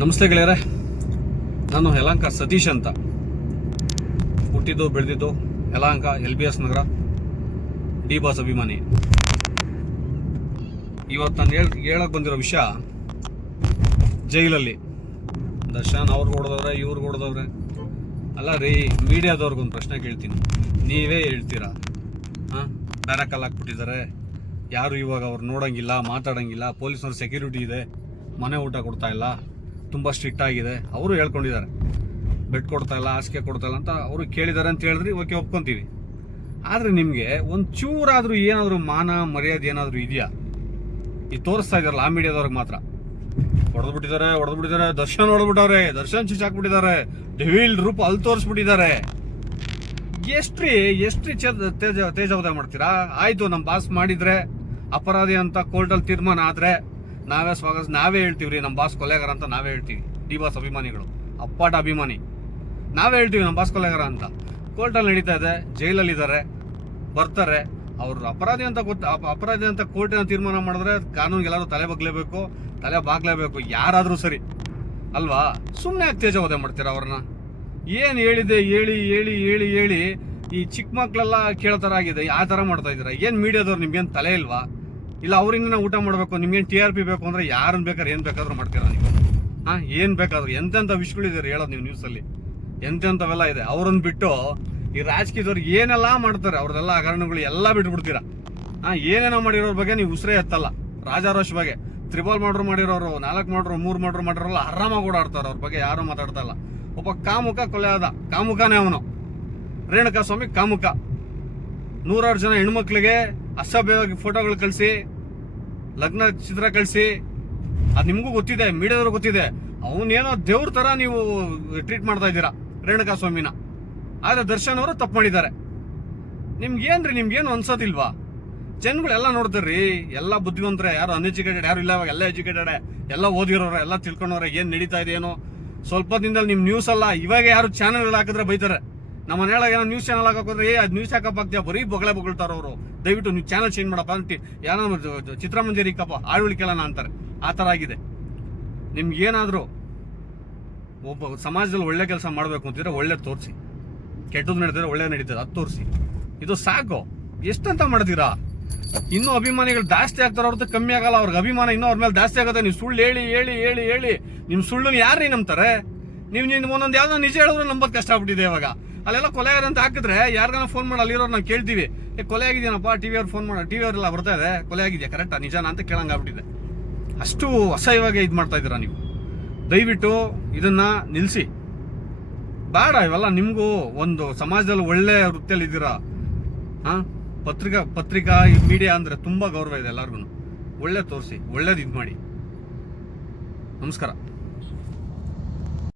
ನಮಸ್ತೆ ಗೆಳೆಯರೆ. ನಾನು ಯಲಾಂಕ ಸತೀಶ್ ಅಂತ. ಹುಟ್ಟಿದ್ದು, ಬೆಳೆದಿದ್ದು Yelahanka, L B S Nagar, D boss ಅಭಿಮಾನಿ. ಇವತ್ತು ನಾನು ಹೇಳ ಹೇಳಕ್ಕೆ ಬಂದಿರೋ ವಿಷಯ ಜೈಲಲ್ಲಿ. ದರ್ಶನ್ ಅವ್ರಿಗೆ ಹೊಡೆದವ್ರೆ, ಇವ್ರಿಗೆ ಹೊಡೆದವ್ರೆ. ಅಲ್ಲ ರೀ ಮೀಡಿಯಾದವ್ರಿಗೊಂದು ಪ್ರಶ್ನೆ ಕೇಳ್ತೀನಿ. ನೀವೇ ಹೇಳ್ತೀರಾ? ಹಾಂ? ಬ್ಯಾರಕಲ್ಲಿ ಹಾಕ್ಬಿಟ್ಟಿದ್ದಾರೆ. ಯಾರು ಇವಾಗ ಅವ್ರು ನೋಡೋಂಗಿಲ್ಲ, ಮಾತಾಡೋಂಗಿಲ್ಲ, ಪೊಲೀಸ್ನವ್ರ ಸೆಕ್ಯೂರಿಟಿ ಇದೆ, ಮನೆ ಊಟ ಕೊಡ್ತಾ ಇಲ್ಲ. ತುಂಬ ಸ್ಟ್ರಿಕ್ಟ್ ಆಗಿದೆ. ಅವರು ಹೇಳ್ಕೊಂಡಿದ್ದಾರೆ. ಬೆಡ್ ಕೊಡ್ತಾ ಇಲ್ಲ, ಹಾಸಿಗೆ ಕೊಡ್ತಾ ಇಲ್ಲ ಅಂತ ಅವರು ಕೇಳಿದ್ದಾರೆ ಅಂತ ಹೇಳಿದ್ರಿ ಓಕೆ, ಒಪ್ಕೊಂತೀವಿ. ಆದರೆ ನಿಮಗೆ ಒಂದು ಚೂರಾದರೂ ಏನಾದರೂ ಮಾನ, ಮರ್ಯಾದೆ ಏನಾದರೂ ಇದೆಯಾ? ಈ ತೋರಿಸ್ತಾ ಇದಾರಲ್ಲ ಆ ಮೀಡಿಯಾದವ್ರಿಗೆ ಮಾತ್ರ. ಹೊಡೆದ್ಬಿಟ್ಟಿದ್ದಾರೆ ಹೊಡೆದ್ಬಿಟ್ಟಿದ್ದಾರೆ ಹೊಡೆದು ಬಿಟ್ಟಿದ್ದಾರೆ, ದರ್ಶನ್ ಹೊಡೆದ್ಬಿಟ್ಟವ್ರೆ ದರ್ಶನ್ ಚುಚ್ ಹಾಕ್ಬಿಟ್ಟಿದ್ದಾರೆ ಡೆವಿಲ್ ರೂಪ ಅಲ್ಲಿ ತೋರಿಸ್ಬಿಟ್ಟಿದ್ದಾರೆ. ಎಷ್ಟ್ರಿ ಎಷ್ಟ್ರಿ ತೇಜ ತೇಜಾವಧಾನ ಮಾಡ್ತೀರಾ? ಆಯ್ತು ನಮ್ಮ ಬಾಸ್ ಮಾಡಿದ್ರೆ ಅಪರಾಧಿ ಅಂತ ಕೋರ್ಟಲ್ಲಿ ತೀರ್ಮಾನ ಆದ್ರೆ ನಾವೇ ಸ್ವಾಗತ ನಾವೇ ಹೇಳ್ತೀವಿ ರೀ ನಮ್ಮ ಬಾಸ್ ಕೊಲೆಗಾರ ಅಂತ ನಾವೇ ಹೇಳ್ತೀವಿ. ಡಿ ಬಾಸ್ ಅಭಿಮಾನಿಗಳು. ಅಪ್ಪಾಟ ಅಭಿಮಾನಿ. ನಾವೇ ಹೇಳ್ತೀವಿ ನಮ್ಮ ಬಾಸ್ ಕೊಲೆಗಾರ ಅಂತ. ಕೋರ್ಟಲ್ಲಿ ನಡೀತಾ ಇದೆ, ಜೈಲಲ್ಲಿ ಇದ್ದಾರೆ ಬರ್ತಾರೆ. ಅವರು ಅಪರಾಧಿ ಅಂತ ಗೊತ್ತ ಅಪ- ಅಪರಾಧಿ ಅಂತ ಕೋರ್ಟಿನ ತೀರ್ಮಾನ ಮಾಡಿದ್ರೆ ಕಾನೂನಿಗೆ ಎಲ್ಲರೂ ತಲೆ ಬಗ್ಲೇಬೇಕು, ತಲೆ ಬಾಗ್ಲೇಬೇಕು, ಯಾರಾದರೂ ಸರಿ. ಅಲ್ವಾ? ಸುಮ್ಮನೆ ತೇಜವಾದ ಮಾಡ್ತೀರಾ ಅವ್ರನ್ನ? ಏನು ಹೇಳಿದೆ ಹೇಳಿ ಹೇಳಿ ಹೇಳಿ ಹೇಳಿ ಈ ಚಿಕ್ಕ ಮಕ್ಕಳೆಲ್ಲ ಕೇಳ್ತಾರ ಆಗಿದೆ. ಆ ಥರ ಮಾಡ್ತಾ ಇದ್ದೀರಾ? ಏನು ಮೀಡಿಯಾದವ್ರು ನಿಮ್ಗೇನು ತಲೆ ಇಲ್ವಾ? ಇಲ್ಲ, ಅವ್ರಿಂದ ಊಟ ಮಾಡಬೇಕು, ನಿಮ್ಗೇನು ಟಿ ಆರ್ ಪಿ ಬೇಕು ಅಂದ್ರೆ ಯಾರನ್ನ ಬೇಕಾದ್ರೆ ಏನು ಬೇಕಾದ್ರೂ ಮಾಡ್ತೀರಾ ನೀವು? ಹಾಂ, ಏನು ಬೇಕಾದ್ರೂ ಎಂತೆಂಥ ವಿಷಯಗಳಿದ್ದೀರಿ ಹೇಳೋದು ನೀವು ನ್ಯೂಸಲ್ಲಿ ಎಂತೆಂಥವೆಲ್ಲ ಇದೆ. ಅವ್ರನ್ನ ಬಿಟ್ಟು ಈ ರಾಜಕೀಯದವ್ರು ಏನೆಲ್ಲ ಮಾಡ್ತಾರೆ ಅವ್ರದ್ದೆಲ್ಲ ಹಗರಣಗಳು ಎಲ್ಲ ಬಿಟ್ಬಿಡ್ತೀರಾ? ಹಾಂ, ಏನೇನೋ ಮಾಡಿರೋರ ಬಗ್ಗೆ ನೀವು ಉಸಿರೇ ಎತ್ತಲ್ಲ. ರಾಜಾರೋಷ್ ಬಗ್ಗೆ. ತ್ರಿಬಾಲ್ ಮಾಡ್ರು ಮಾಡಿರೋರು, ನಾಲ್ಕು ಮಾಡ್ರು, ಮೂರು ಮಾಡ್ರು ಮಾಡಿರೋಲ್ಲ ಆರಾಮಾಗಿ ಓಡಾಡ್ತಾರೆ, ಅವ್ರ ಬಗ್ಗೆ ಯಾರು ಮಾತಾಡ್ತಾ ಇಲ್ಲ. ಒಬ್ಬ ಕಾಮುಕ ಕೊಲೆ ಆದ. ಕಾಮುಕನೇ ಅವನು. ರೇಣುಕಾ ಸ್ವಾಮಿ ಕಾಮುಕ. ನೂರಾರು ಜನ ಹೆಣ್ಮಕ್ಳಿಗೆ ಅಸಭ್ಯವಾಗಿ ಫೋಟೋಗಳು ಕಳಿಸಿ, ಲಗ್ನ ಚಿತ್ರ ಕಳಿಸಿ, ಅದು ನಿಮಗೂ ಗೊತ್ತಿದೆ, ಮೀಡಿಯಾದವ್ರಿಗೆ ಗೊತ್ತಿದೆ. ಅವನೇನೋ ದೇವ್ರ ತರ ನೀವು ಟ್ರೀಟ್ ಮಾಡ್ತಾ ಇದ್ದೀರಾ ರೇಣುಕಾ ಸ್ವಾಮಿನ ಆದರೆ ದರ್ಶನ್ ಅವರು ತಪ್ಪು ಮಾಡಿದ್ದಾರೆ. ನಿಮ್ಗೇನ್ರಿ, ನಿಮ್ಗೇನು ಅನ್ಸೋದಿಲ್ವಾ? ಜನಗಳೆಲ್ಲ ನೋಡ್ತಾರ್ರಿ, ಎಲ್ಲ ಬುದ್ಧಿವಂತರೆ, ಯಾರು ಅನ್ಎಜುಕೇಟೆಡ್ ಯಾರು ಇಲ್ಲ ಇವಾಗ, ಎಲ್ಲ ಎಜುಕೇಟೆಡ್ ಎಲ್ಲ ಓದಿರೋರು, ಎಲ್ಲ ತಿಳ್ಕೊಂಡವ್ರೆ ಏನು ನಡೀತಾ ಇದೆ ಏನೋ. ಸ್ವಲ್ಪ ದಿನದಲ್ಲಿ ನಿಮ್ಮ ನ್ಯೂಸ್ ಅಲ್ಲ, ಇವಾಗ ಯಾರು ಚಾನೆಲ್ ಹಾಕಿದ್ರೆ ಬೈತಾರೆ. ನಮ್ಮ ಮನೆಯೊಳಗೆ ಏನೋ ನ್ಯೂಸ್ ಚಾನಲ್ ಹಾಕೋದ್ರೆ ಏ, ಅದು ನ್ಯೂಸ್ ಹಾಕಪ್ಪ ಆಗ್ತೀಯ ಬರೀ ಬೊಗಳೆ ಬೊಗಳ್ತಾರ ಅವರು. ದಯವಿಟ್ಟು ನೀವು ಚಾನಲ್ ಚೇಂಜ್ ಮಾಡಪ್ಪ ಅಂತ. ಏನೋ ಚಿತ್ರಮಂಜರಿ ಇಕ್ಕಪ್ಪ ಆಳುವಳಿ ಕೇಳೋಣ ಅಂತಾರೆ. ಆ ಥರ ಆಗಿದೆ. ನಿಮ್ಗೇನಾದರೂ ಒಬ್ಬ ಸಮಾಜದಲ್ಲಿ ಒಳ್ಳೆ ಕೆಲಸ ಮಾಡಬೇಕು ಅಂತಿದ್ರೆ ಒಳ್ಳೆ ತೋರಿಸಿ. ಕೆಟ್ಟದ್ದು ನಡೀತಿದ್ರೆ ಒಳ್ಳೆ ನಡೀತದೆ, ಅದು ತೋರಿಸಿ. ಇದು ಸಾಕು. ಎಷ್ಟಂತ ಮಾಡ್ತೀರಾ ಇನ್ನೂ ಅಭಿಮಾನಿಗಳು ಜಾಸ್ತಿ ಆಗ್ತಾರೆ ಅವ್ರದ್ದು ಕಮ್ಮಿ ಆಗಲ್ಲ. ಅವ್ರಿಗೆ ಅಭಿಮಾನ ಇನ್ನೂ ಅವ್ರ ಮೇಲೆ ಜಾಸ್ತಿ ಆಗುತ್ತೆ. ನೀವು ಸುಳ್ಳು ಹೇಳಿ ಹೇಳಿ ಹೇಳಿ ಹೇಳಿ. ನಿಮ್ಮ ಸುಳ್ಳು ಯಾರ್ರೀ ನಂಬ್ತಾರೆ? ನೀವು ನಿನ್ನ ಒಂದೊಂದು ಯಾವುದೋ ನಿಜ ಹೇಳಿದ್ರೆ ನಂಬೋದು ಕಷ್ಟ ಆಗ್ಬಿಟ್ಟಿದೆ ಇವಾಗ. ಅಲ್ಲೆಲ್ಲ ಕೊಲೆ ಆಗಿದೆ ಅಂತ ಹಾಕಿದ್ರೆ ಯಾರಿಗಾನ ಫೋನ್ ಮಾಡಿ ಅಲ್ಲಿರೋರು ನಾವು ಕೇಳ್ತೀವಿ. ಏ, ಕೊಲೆ ಆಗಿದೆಯನಪ್ಪ? ಟಿ ಅವ್ರು ಫೋನ್ ಮಾಡಿ. ಟಿ ಅವರೆಲ್ಲ ಬರ್ತಾ ಇದೆ. ಕೊಲೆ ಆಗಿದೆಯಾ? ಕರೆಕ್ಟಾ ನಿಜಾನ ಅಂತ ಕೇಳಂಗಾಗ್ಬಿಟ್ಟಿದೆ ಅಷ್ಟು ಅಸಹ್ಯವಾಗಿ ಇದು ಮಾಡ್ತಾ ಇದ್ದೀರಾ ನೀವು? ದಯವಿಟ್ಟು ಇದನ್ನ ನಿಲ್ಲಿಸಿ ಬೇಡ, ಇವೆಲ್ಲ ನಿಮಗೂ ಒಂದು ಸಮಾಜದಲ್ಲಿ ಒಳ್ಳೆ ವೃತ್ತಿಯಲ್ಲಿ ಇದ್ದೀರಾ? ಹಾ? ಪತ್ರಿಕಾ ಪತ್ರಿಕಾ, ಈ ಮೀಡಿಯಾ ಅಂದ್ರೆ ತುಂಬಾ ಗೌರವ ಇದೆ ಎಲ್ಲರಿಗೂ ಒಳ್ಳೆ ತೋರಿಸಿ, ಒಳ್ಳೇದು ಇದು ಮಾಡಿ. ನಮಸ್ಕಾರ.